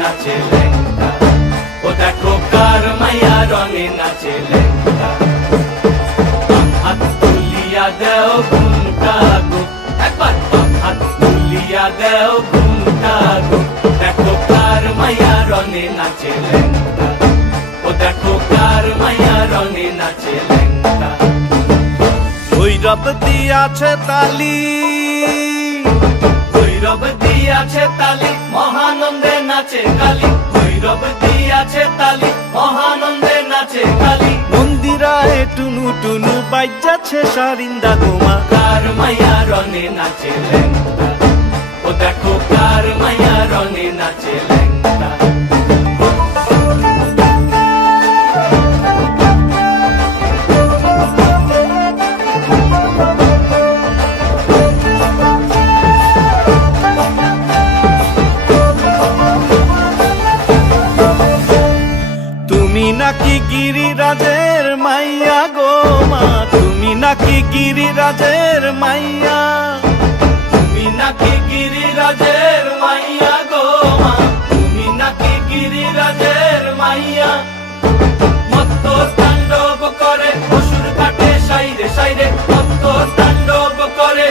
নাচে লেঙ্গা, ও দেখো কার মাইয়া রঙে নাচে লেঙ্গা। হাত তুলিয়া দেও ঘুমটা গো, একবার হাত তুলিয়া দেও ঘুমটা গো, দেখো কার মাইয়া রঙে নাচে লেঙ্গা, ও দেখো কার মাইয়া রঙে নাচে লেঙ্গা। ভৈরব দিয়াছে তালি, ভৈরব দিয়াছে তালি, মহানন্দে নাচে কালী, ভৈরব দিয়াছে তালি, মহানন্দে নাচে কালী। মন্দিরায় টুনু টুনু বাজ্যাছে সারিন্দা গোমা, কার মাইয়া রঙে নাচে লেঙ্গা, ও দেখো কার মাইয়া রঙে নাচে লেঙ্গা। তুমি নাকি গিরিরাজের মাইয়া গো মা, তুমি নাকি গিরিরাজের মাইয়া, তুমি নাকি গিরিরাজের মাইয়া গো মা, তুমি নাকি গিরিরাজের মাইয়া। মত্ত তাণ্ডব করে অসুর কাটে সাইরে সাইরে, মত্ত তাণ্ডব করে